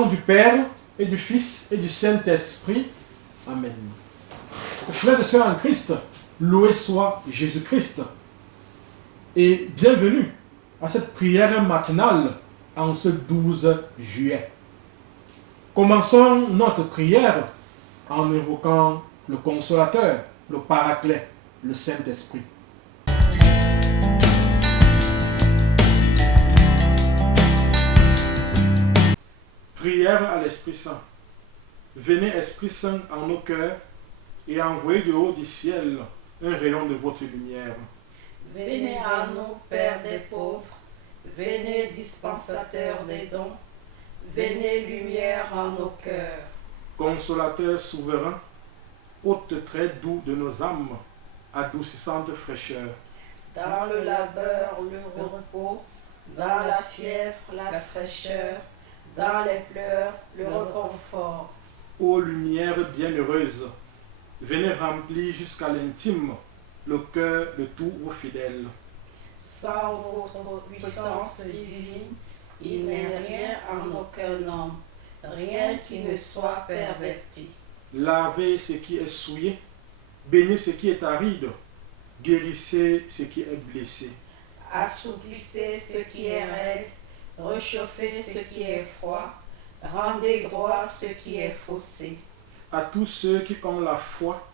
nom du Père et du Fils et du Saint-Esprit. Amen. Frères et sœurs en Christ, loué soit Jésus-Christ. Et bienvenue à cette prière matinale en ce 12 juillet. Commençons notre prière en évoquant le Consolateur, le Paraclet, le Saint-Esprit. Prière à l'Esprit Saint. Venez, Esprit Saint, en nos cœurs et envoyez du haut du ciel un rayon de votre lumière. Venez à nous, Père des pauvres, venez, dispensateur des dons, venez, lumière en nos cœurs. Consolateur souverain, hôte très doux de nos âmes, adoucissante fraîcheur. Dans le labeur, le repos, dans la fièvre, la fraîcheur, dans les pleurs, le réconfort. Ô lumière bienheureuse, venez remplir jusqu'à l'intime le cœur de tous vos fidèles. Sans votre puissance divine, il n'est rien en aucun homme, rien qui ne soit perverti. Lavez ce qui est souillé, baignez ce qui est aride, guérissez ce qui est blessé. Assouplissez ce qui est raide, réchauffez ce qui est froid, rendez droit ce qui est faussé. À tous ceux qui ont la foi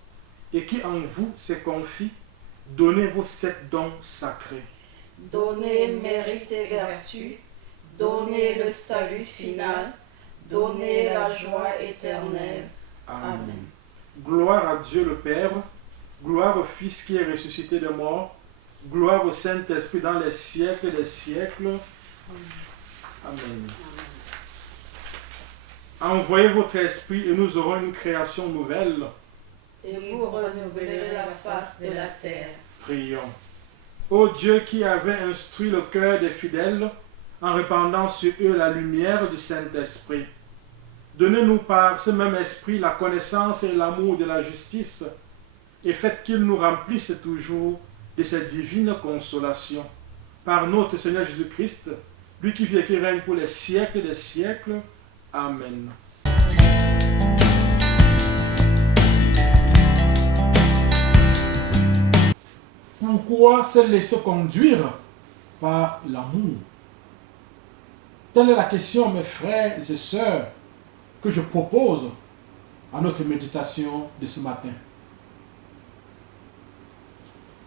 et qui en vous se confient, donnez vos 7 dons sacrés. Donnez mérite et vertu, donnez le salut final, donnez la joie éternelle. Amen. Gloire à Dieu le Père, gloire au Fils qui est ressuscité des morts, gloire au Saint-Esprit dans les siècles des siècles. Amen. Envoyez votre esprit et nous aurons une création nouvelle. Et vous renouvelerez la face de la terre. Prions. Ô Dieu qui avait instruit le cœur des fidèles en répandant sur eux la lumière du Saint-Esprit, donnez-nous par ce même esprit la connaissance et l'amour de la justice et faites qu'il nous remplisse toujours de cette divine consolation. Par notre Seigneur Jésus-Christ, lui qui vit et qui règne pour les siècles des siècles. Amen. Pourquoi se laisser conduire par l'amour? Telle est la question, mes frères et sœurs, que je propose à notre méditation de ce matin.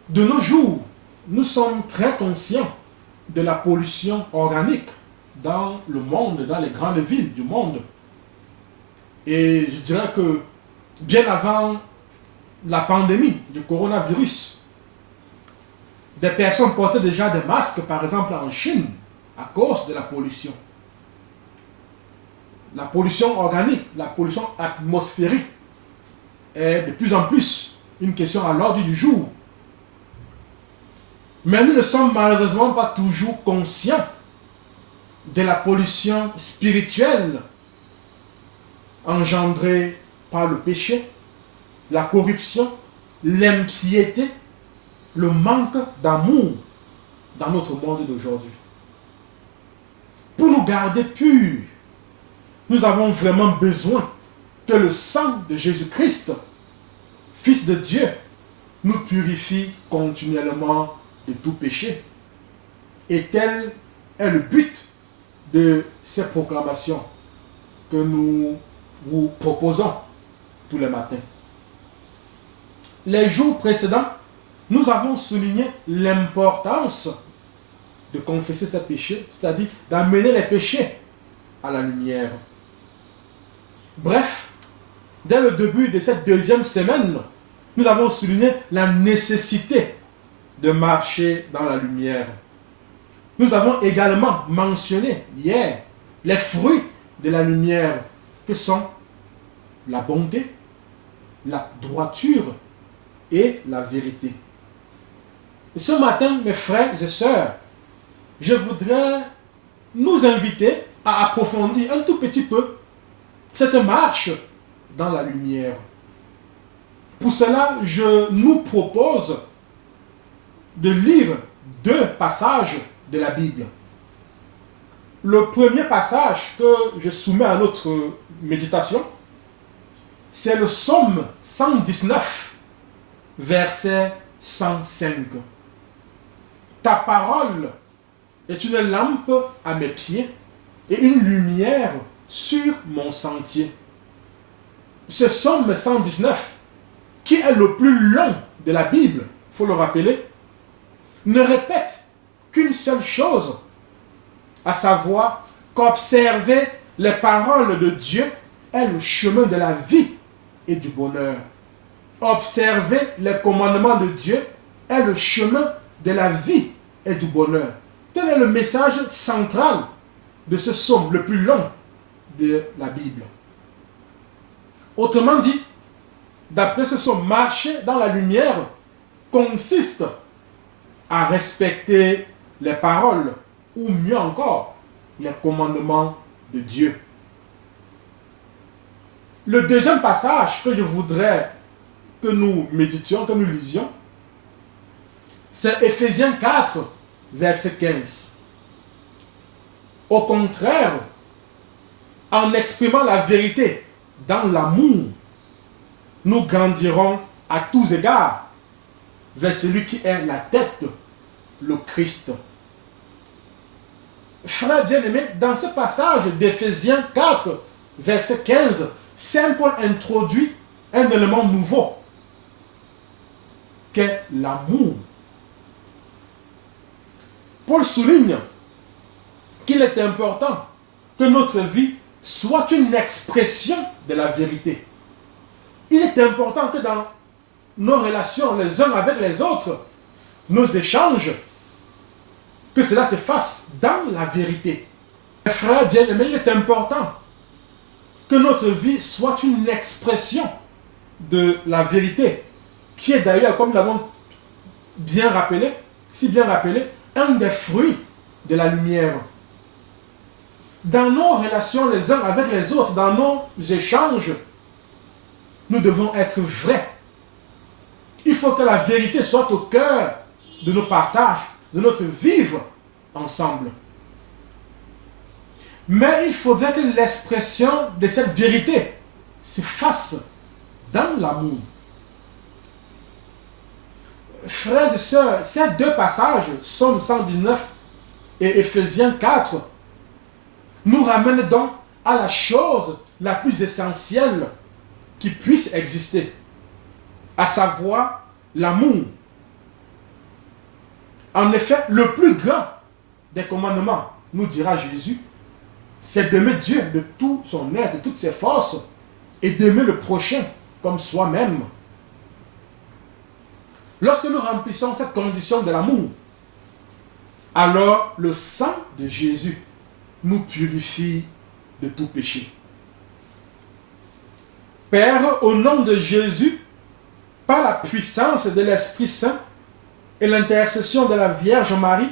De nos jours, nous sommes très conscients de la pollution organique dans le monde, dans les grandes villes du monde. Et je dirais que bien avant la pandémie du coronavirus, des personnes portaient déjà des masques, par exemple en Chine, à cause de la pollution. La pollution organique, la pollution atmosphérique est de plus en plus une question à l'ordre du jour. Mais nous ne sommes malheureusement pas toujours conscients de la pollution spirituelle engendrée par le péché, la corruption, l'impiété, le manque d'amour dans notre monde d'aujourd'hui. Pour nous garder purs, nous avons vraiment besoin que le sang de Jésus-Christ, Fils de Dieu, nous purifie continuellement de tout péché. Et tel est le but de ces proclamations que nous vous proposons tous les matins. Les jours précédents, nous avons souligné l'importance de confesser ces péchés, c'est-à-dire d'amener les péchés à la lumière. Bref, dès le début de cette deuxième semaine, nous avons souligné la nécessité de marcher dans la lumière. Nous avons également mentionné hier les fruits de la lumière que sont la bonté, la droiture et la vérité. Et ce matin, mes frères et sœurs, je voudrais nous inviter à approfondir un tout petit peu cette marche dans la lumière. Pour cela, je nous propose de lire 2 passages de la Bible. Le premier passage que je soumets à notre méditation, c'est le psaume 119, verset 105. Ta parole est une lampe à mes pieds et une lumière sur mon sentier. Ce psaume 119, qui est le plus long de la Bible, il faut le rappeler, ne répète qu'une seule chose, à savoir qu'observer les paroles de Dieu est le chemin de la vie et du bonheur. Observer les commandements de Dieu est le chemin de la vie et du bonheur. Tel est le message central de ce psaume le plus long de la Bible. Autrement dit, d'après ce psaume, marcher dans la lumière consiste à respecter les paroles, ou mieux encore, les commandements de Dieu. Le deuxième passage que je voudrais que nous méditions, que nous lisions, c'est Éphésiens 4, verset 15. Au contraire, en exprimant la vérité dans l'amour, nous grandirons à tous égards vers celui qui est la tête, le Christ. Frères bien-aimés, dans ce passage d'Éphésiens 4, verset 15, Saint Paul introduit un élément nouveau, qu'est l'amour. Paul souligne qu'il est important que notre vie soit une expression de la vérité. Il est important que dans nos relations les uns avec les autres, nos échanges, que cela se fasse dans la vérité. Mes frères bien-aimés, il est important que notre vie soit une expression de la vérité, qui est d'ailleurs, comme nous l'avons bien rappelé, si bien rappelé, un des fruits de la lumière. Dans nos relations les uns avec les autres, dans nos échanges, nous devons être vrais. Il faut que la vérité soit au cœur de nos partages, de notre vivre ensemble. Mais il faudrait que l'expression de cette vérité se fasse dans l'amour. Frères et sœurs, ces deux passages, Psaume 119 et Éphésiens 4, nous ramènent donc à la chose la plus essentielle qui puisse exister, à savoir l'amour. En effet, le plus grand des commandements, nous dira Jésus, c'est d'aimer Dieu de tout son être, de toutes ses forces, et d'aimer le prochain comme soi-même. Lorsque nous remplissons cette condition de l'amour, alors le sang de Jésus nous purifie de tout péché. Père, au nom de Jésus, par la puissance de l'Esprit Saint et l'intercession de la Vierge Marie,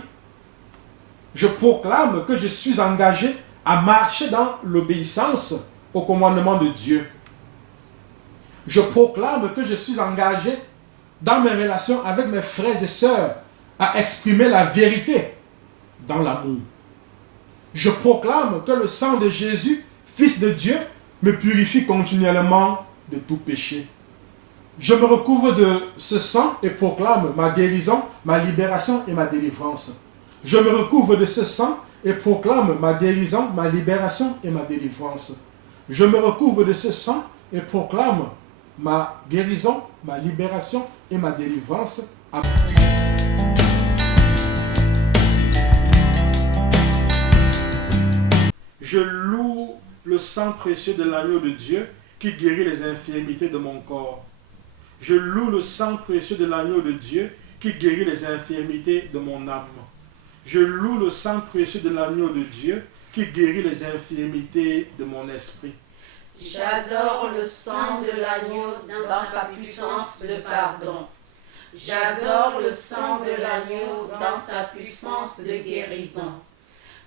je proclame que je suis engagé à marcher dans l'obéissance au commandement de Dieu. Je proclame que je suis engagé dans mes relations avec mes frères et sœurs à exprimer la vérité dans l'amour. Je proclame que le sang de Jésus, Fils de Dieu, me purifie continuellement de tout péché. Je me recouvre de ce sang et proclame ma guérison, ma libération et ma délivrance. Je me recouvre de ce sang et proclame ma guérison, ma libération et ma délivrance. Je me recouvre de ce sang et proclame ma guérison, ma libération et ma délivrance. Je loue le sang précieux de l'agneau de Dieu qui guérit les infirmités de mon corps. Je loue le sang précieux de l'agneau de Dieu qui guérit les infirmités de mon âme. Je loue le sang précieux de l'agneau de Dieu qui guérit les infirmités de mon esprit. J'adore le sang de l'agneau dans sa puissance de pardon. J'adore le sang de l'agneau dans sa puissance de guérison.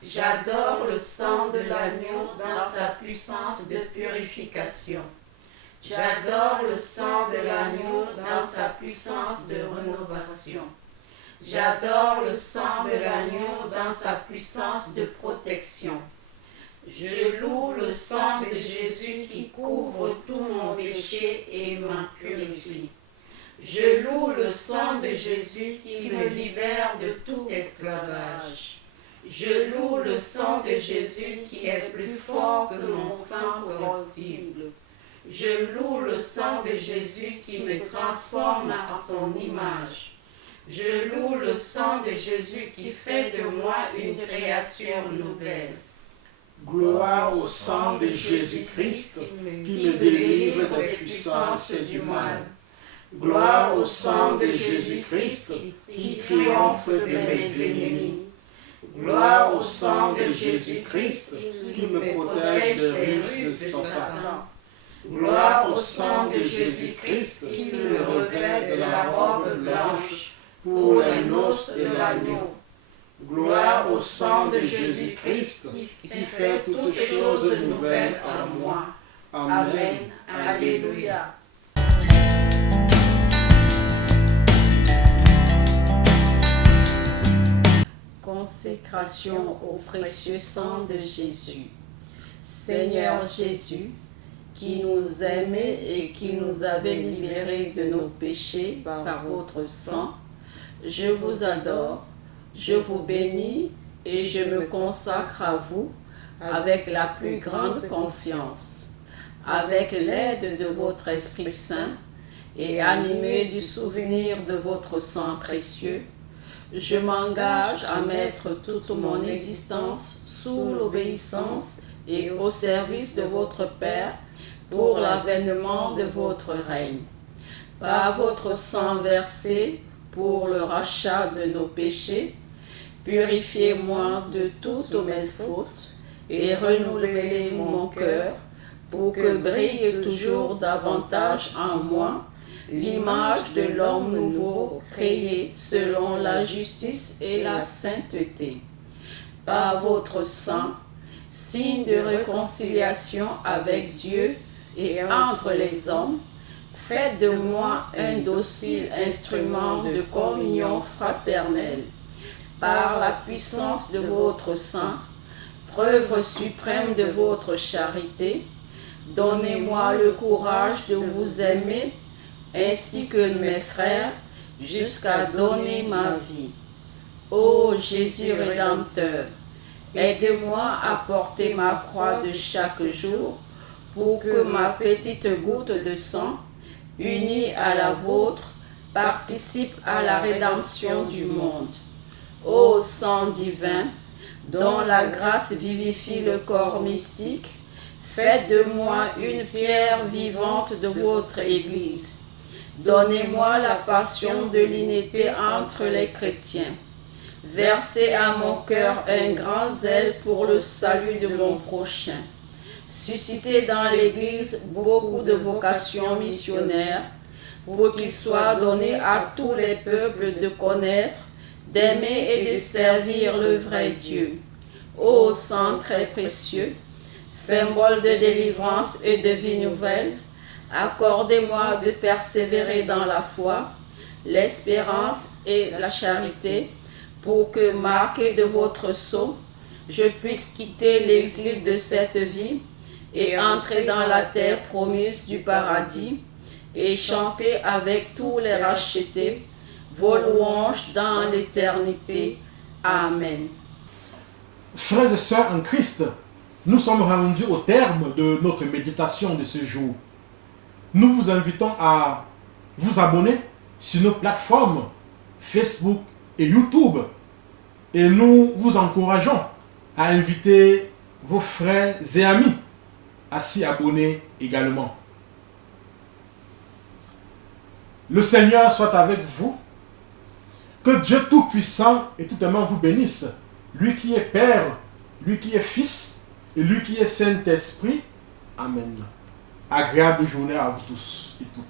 J'adore le sang de l'agneau dans sa puissance de purification. J'adore le sang de l'agneau dans sa puissance de rénovation. J'adore le sang de l'agneau dans sa puissance de protection. Je loue le sang de Jésus qui couvre tout mon péché et m'en purifie. Je loue le sang de Jésus qui me libère de tout esclavage. Je loue le sang de Jésus qui est plus fort que mon sang corruptible. Je loue le sang de Jésus qui me transforme à son image. Je loue le sang de Jésus qui fait de moi une créature nouvelle. Gloire au sang de Jésus-Christ qui me délivre des puissances du mal. Gloire au sang de Jésus-Christ qui triomphe de mes ennemis. Gloire au sang de Jésus-Christ qui me protège des ruses de Satan. Gloire au sang de Jésus-Christ qui me revêt de la robe blanche pour les noces de l'agneau. Gloire au sang de Jésus-Christ qui fait toutes choses nouvelles en moi. Amen. Alléluia. Consécration au précieux sang de Jésus. Seigneur Jésus, qui nous aimait et qui nous avait libérés de nos péchés par votre sang, je vous adore, je vous bénis et je me consacre à vous avec la plus grande confiance. Avec l'aide de votre Esprit Saint et animé du souvenir de votre sang précieux, je m'engage à mettre toute mon existence sous l'obéissance et au service de votre Père pour l'avènement de votre règne. Par votre sang versé pour le rachat de nos péchés, purifiez-moi de toutes mes fautes et renouvelez mon cœur pour que brille toujours davantage en moi l'image de l'homme nouveau créé selon la justice et la sainteté. Par votre sang, signe de réconciliation avec Dieu et entre les hommes, faites de moi un docile instrument de communion fraternelle. Par la puissance de votre sang, preuve suprême de votre charité, donnez-moi le courage de vous aimer ainsi que mes frères, jusqu'à donner ma vie. Ô Jésus Rédempteur, aide-moi à porter ma croix de chaque jour pour que ma petite goutte de sang, unie à la vôtre, participe à la rédemption du monde. Ô sang divin, dont la grâce vivifie le corps mystique, faites de moi une pierre vivante de votre Église. Donnez-moi la passion de l'unité entre les chrétiens. Versez à mon cœur un grand zèle pour le salut de mon prochain. Suscitez dans l'Église beaucoup de vocations missionnaires pour qu'il soit donné à tous les peuples de connaître, d'aimer et de servir le vrai Dieu. Ô sang très précieux, symbole de délivrance et de vie nouvelle, accordez-moi de persévérer dans la foi, l'espérance et la charité, pour que, marqué de votre sceau, je puisse quitter l'exil de cette vie et entrer dans la terre promise du paradis et chanter avec tous les rachetés vos louanges dans l'éternité. Amen. Frères et sœurs en Christ, nous sommes rendus au terme de notre méditation de ce jour. Nous vous invitons à vous abonner sur nos plateformes Facebook et YouTube. Et nous vous encourageons à inviter vos frères et amis à s'y abonner également. Le Seigneur soit avec vous. Que Dieu Tout-Puissant et Tout-Aimant vous bénisse. Lui qui est Père, lui qui est Fils et lui qui est Saint-Esprit. Amen. Agréable journée à vous tous et toutes.